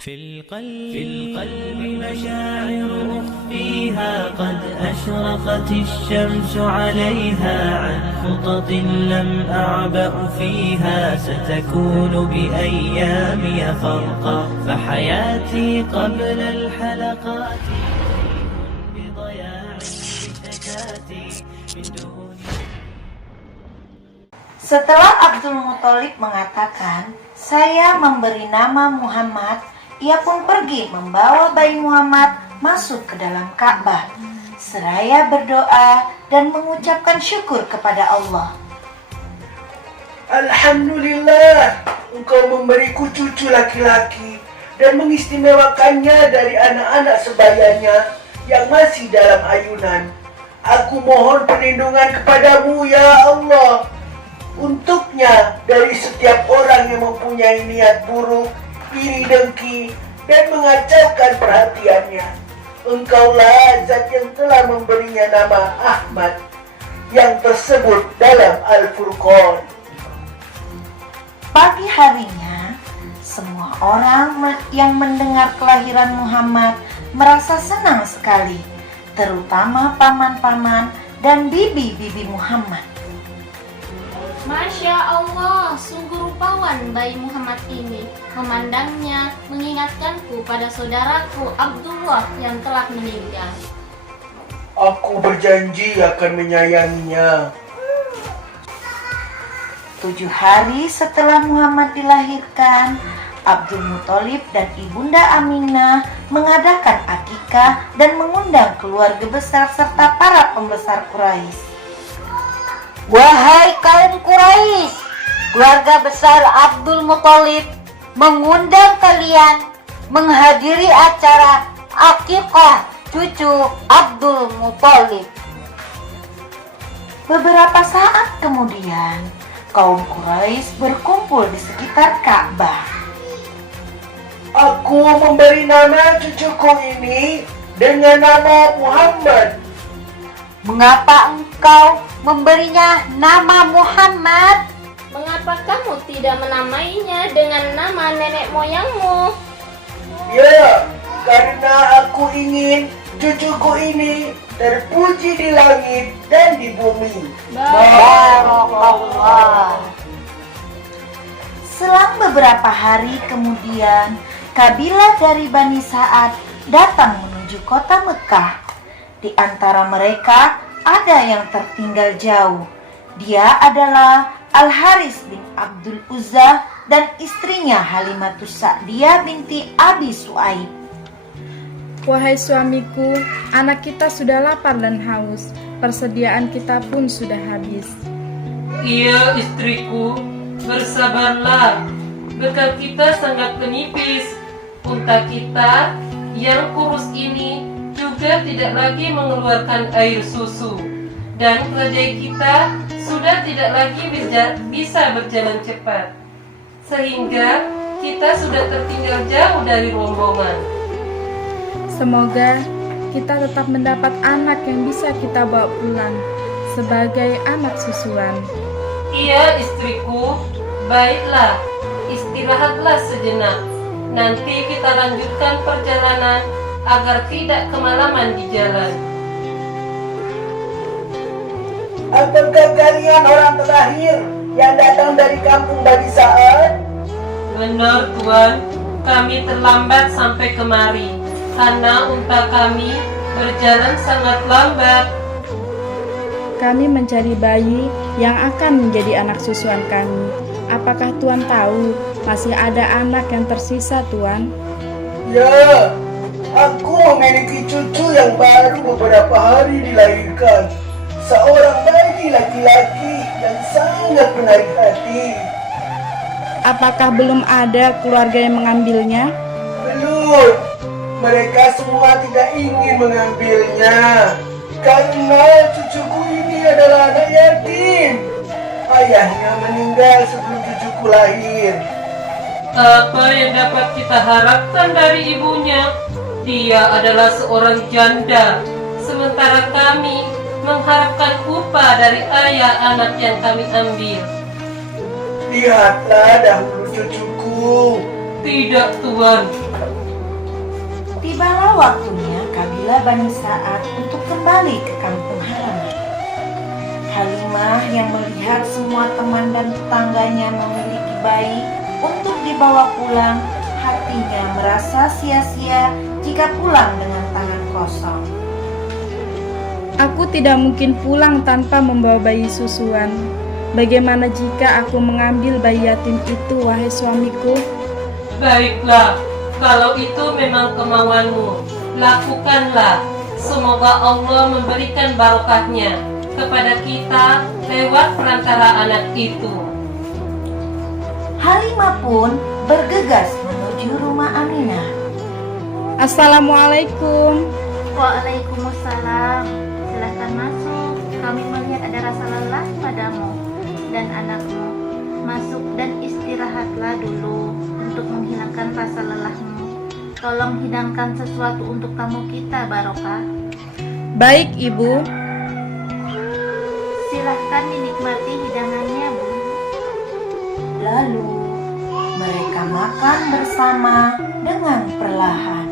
في القلب مشاعر أخفيها قد أشرقت الشمس عليها عن خطط لم أعبأ فيها ستكون بأيامي فرقا فحياتي قبل الحلقات بضياع بتكاتي من دون. Setelah Abdul Muthalib mengatakan, "Saya memberi nama Muhammad," ia pun pergi membawa bayi Muhammad masuk ke dalam Ka'bah, seraya berdoa dan mengucapkan syukur kepada Allah. Alhamdulillah, Engkau memberiku cucu laki-laki dan mengistimewakannya dari anak-anak sebayanya yang masih dalam ayunan. Aku mohon perlindungan kepadamu, ya Allah, untuknya dari setiap orang yang mempunyai niat buruk, iri dengki, dan mengacaukan perhatiannya. Engkaulah zat yang telah memberinya nama Ahmad yang tersebut dalam Al-Furqan. Pagi harinya, semua orang yang mendengar kelahiran Muhammad merasa senang sekali, terutama paman-paman dan bibi-bibi Muhammad. Masya Allah, sungguh rupawan bayi Muhammad ini. Memandangnya mengingatkanku pada saudaraku Abdullah yang telah meninggal. Aku berjanji akan menyayanginya. 7 hari setelah Muhammad dilahirkan, Abdul Muthalib dan Ibunda Aminah mengadakan akikah dan mengundang keluarga besar serta para pembesar Quraisy. Wahai kaum Quraisy, keluarga besar Abdul Muthalib mengundang kalian menghadiri acara akikah cucu Abdul Muthalib. Beberapa saat kemudian, kaum Quraisy berkumpul di sekitar Ka'bah. Aku memberi nama cucuku ini dengan nama Muhammad. Mengapa engkau memberinya nama Muhammad? Mengapa kamu tidak menamainya dengan nama nenek moyangmu? Ya, karena aku ingin cucuku ini terpuji di langit dan di bumi. Barakallah. Selang beberapa hari kemudian, kabilah dari Bani Sa'ad datang menuju kota Mekah. Di antara mereka ada yang tertinggal jauh. Dia adalah Al-Haris bin Abdul Uzza dan istrinya Halimatus Sa'diyah binti Abi Su'aib. Wahai suamiku, anak kita sudah lapar dan haus. Persediaan kita pun sudah habis. Iya istriku, bersabarlah. Bekal kita sangat menipis. Unta kita yang kurus ini juga tidak lagi mengeluarkan air susu. Dan keledai kita sudah tidak lagi bisa berjalan cepat. Sehingga kita sudah tertinggal jauh dari rombongan. Semoga kita tetap mendapat anak yang bisa kita bawa pulang sebagai anak susuan. Iya istriku, baiklah, istirahatlah sejenak. Nanti kita lanjutkan perjalanan agar tidak kemalaman di jalan. Apakah kalian orang terakhir yang datang dari kampung Bani Sa'ad? Benar Tuan, kami terlambat sampai kemari karena unta kami berjalan sangat lambat. Kami mencari bayi yang akan menjadi anak susuan kami. Apakah Tuan tahu masih ada anak yang tersisa, Tuan? Ya, aku memiliki cucu yang baru beberapa hari dilahirkan. Seorang bayi laki-laki yang sangat menarik hati. Apakah belum ada keluarga yang mengambilnya? Belum, mereka semua tidak ingin mengambilnya. Karena cucuku ini adalah anak yatim. Ayahnya meninggal sebelum cucuku lahir. Apa yang dapat kita harapkan dari ibunya? Dia adalah seorang janda, sementara kami mengharapkan upah dari ayah anak yang kami ambil. Lihatlah dahulu cucuku. Tidak Tuan, Tibalah waktunya kabilah Bani Sa'ad untuk kembali ke kampung halaman. Halimah yang melihat semua teman dan tetangganya memiliki bayi untuk dibawa pulang, hatinya merasa sia-sia jika pulang dengan tangan kosong. Aku tidak mungkin pulang tanpa membawa bayi susuan. Bagaimana jika aku mengambil bayi yatim itu, wahai suamiku? Baiklah, kalau itu memang kemauanmu, lakukanlah. Semoga Allah memberikan barokahnya kepada kita lewat perantara anak itu. Halimah pun bergegas menuju rumah Aminah. Assalamualaikum. Waalaikumsalam. Silahkan masuk. Kami melihat ada rasa lelah padamu dan anakmu. Masuk dan istirahatlah dulu untuk menghilangkan rasa lelahmu. Tolong hidangkan sesuatu untuk tamu kita, Barokah. Baik, Ibu. Silahkan dinikmati hidangannya, Bu. Lalu mereka makan bersama dengan perlahan.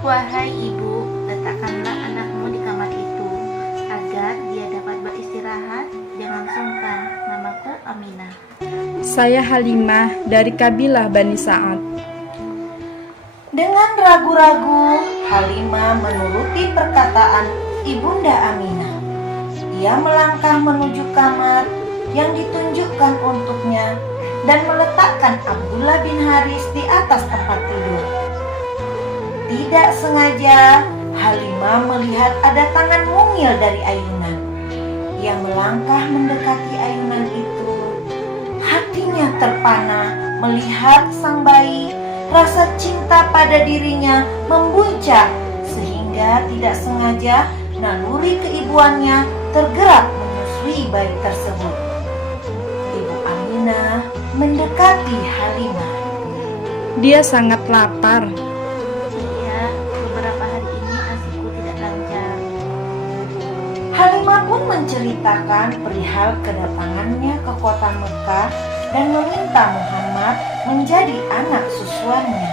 Wahai ibu, letakkanlah anakmu di kamar itu agar dia dapat beristirahat. Jangan sungkan. Namaku Aminah. Saya Halimah dari kabilah Bani Sa'ad. Dengan ragu-ragu, Halimah menuruti perkataan Ibunda Aminah. Ia melangkah menuju kamar yang ditunjukkan untuknya dan meletakkan Abdullah bin Haris di atas tempat tidur. Tidak sengaja, Halimah melihat ada tangan mungil dari ayunan yang melangkah mendekati ayunan itu. Hatinya terpana melihat sang bayi. Rasa cinta pada dirinya membuncah sehingga tidak sengaja naluri keibuannya tergerak menyusui bayi tersebut. Ibu Aminah mendekati Halimah. Dia sangat lapar. Iya, beberapa hari ini asiku tidak lancar. Halimah pun menceritakan perihal kedatangannya ke kota Mekah dan meminta Muhammad menjadi anak susuannya.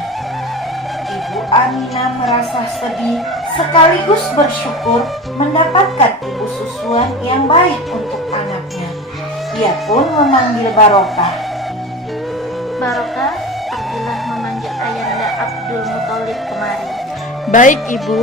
Ibu Aminah merasa sedih sekaligus bersyukur mendapatkan ibu susuan yang baik untuk anaknya. Ia pun memanggil Barokah. Barokah, Abdullah memanggil ayahanda Abdul Muthalib kemari. Baik, Ibu.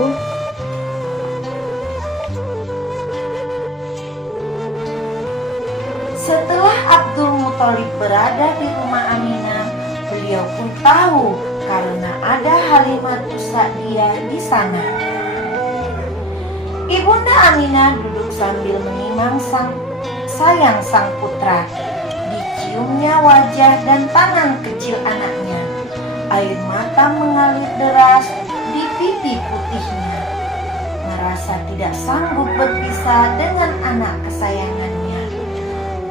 Setelah Abdul Muthalib berada di rumah Aminah, beliau pun tahu karena ada Halimah Sa'diyah di sana. Ibunda Aminah duduk sambil menimang sayang sang putra. Diciumnya wajah dan tangan kecil anaknya. Air mata mengalir deras di pipi putihnya. Merasa tidak sanggup berpisah dengan anak kesayangannya.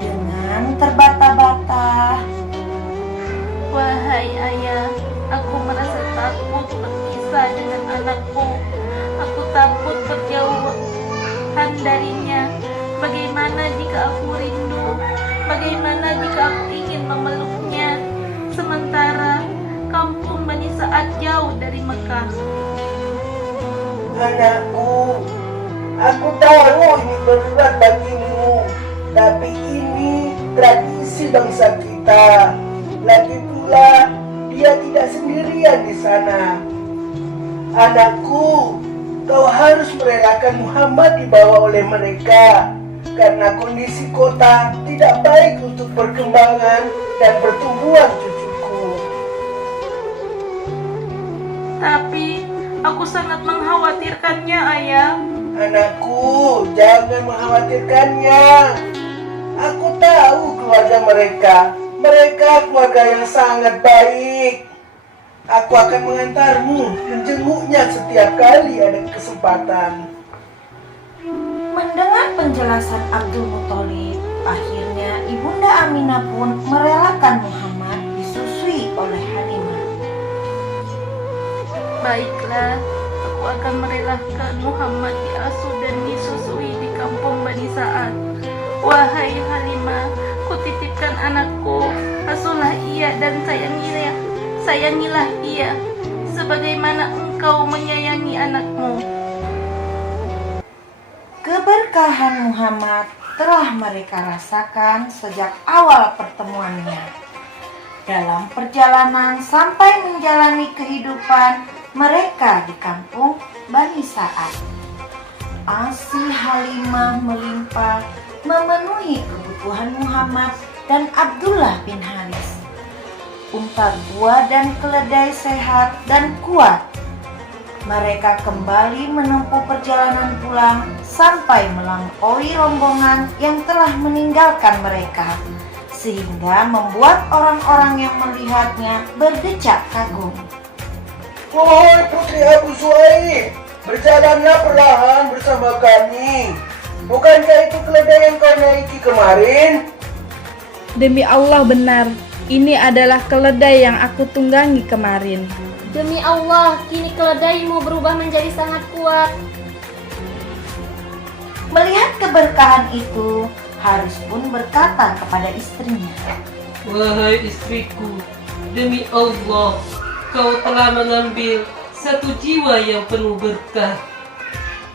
Dengan terbata-bata, Wahai ayah, aku merasa takut berpisah dengan anakku. Aku takut berjauhan darinya. Bagaimana jika aku rindu? Bagaimana jika aku ingin memeluknya? Sementara kampung Bani Sa'ad jauh dari Mekah. Anakku, aku tahu ini berat bagimu, tapi ini tradisi bangsa kita. Lagi pula, dia tidak sendirian di sana. Anakku, kau harus merelakan Muhammad dibawa oleh mereka, karena kondisi kota tidak baik untuk perkembangan dan pertumbuhan cucuku. Tapi aku sangat mengkhawatirkannya, ayah. Anakku, jangan mengkhawatirkannya. Aku tahu keluarga mereka. Mereka keluarga yang sangat baik. Aku akan mengantarmu menjenguknya setiap kali ada kesempatan. mendengar penjelasan Abdul Muthalib, akhirnya Ibunda Aminah pun merelakan Muhammad disusui oleh Halimah. Baiklah, aku akan merelakan Muhammad diasuh dan disusui di kampung Bani Sa'ad. Wahai Halimah, kutitipkan anakku, asuhlah ia dan sayangilah ia sebagaimana engkau menyayangi anakmu. Keberkahan Muhammad telah mereka rasakan sejak awal pertemuannya. Dalam perjalanan sampai menjalani kehidupan mereka di kampung Bani Sa'ad, ASI Halimah melimpah memenuhi kebutuhan Muhammad dan Abdullah bin Haris. Unta tua dan keledai sehat dan kuat. Mereka kembali menempuh perjalanan pulang sampai melampaui rombongan yang telah meninggalkan mereka, sehingga membuat orang-orang yang melihatnya berdecak kagum. Wahai putri Abu Suhaib, berjalanlah perlahan bersama kami. Bukankah itu keledai yang kau naiki kemarin? Demi Allah benar, ini adalah keledai yang aku tunggangi kemarin. Demi Allah, kini keledaimu berubah menjadi sangat kuat. Melihat keberkahan itu, Haris pun berkata kepada istrinya, Wahai istriku, demi Allah, kau telah mengambil satu jiwa yang penuh berkah.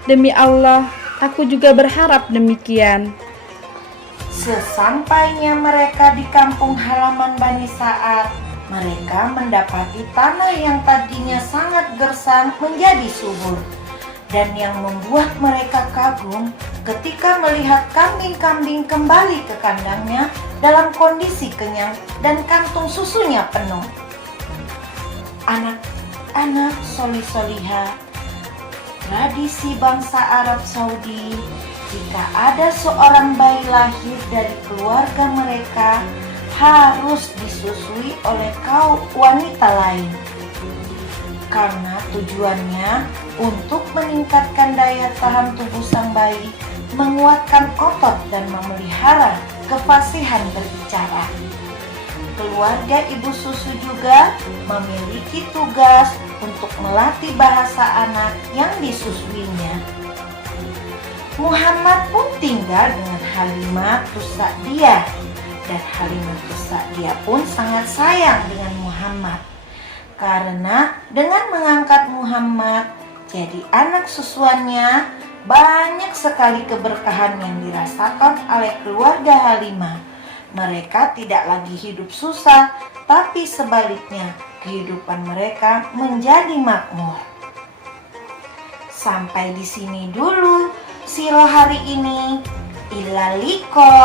Demi Allah, aku juga berharap demikian. Sesampainya mereka di kampung halaman Bani Sa'ad, mereka mendapati tanah yang tadinya sangat gersang menjadi subur. Dan yang membuat mereka kagum ketika melihat kambing-kambing kembali ke kandangnya dalam kondisi kenyang dan kantung susunya penuh. Anak-anak solih-solihah, tradisi bangsa Arab Saudi, jika ada seorang bayi lahir dari keluarga mereka, harus disusui oleh kaum wanita lain. Karena tujuannya untuk meningkatkan daya tahan tubuh sang bayi, menguatkan otot dan memelihara kefasihan berbicara. Keluarga ibu susu juga memiliki tugas untuk melatih bahasa anak yang disusuinya. Muhammad pun tinggal dengan Halimah Sa'diyah, dan Halimah Sa'diyah pun sangat sayang dengan Muhammad. Karena dengan mengangkat Muhammad jadi anak susuannya, banyak sekali keberkahan yang dirasakan oleh keluarga Halimah. Mereka tidak lagi hidup susah, tapi sebaliknya kehidupan mereka menjadi makmur. Sampai di sini dulu sirah hari ini. Ila liqa.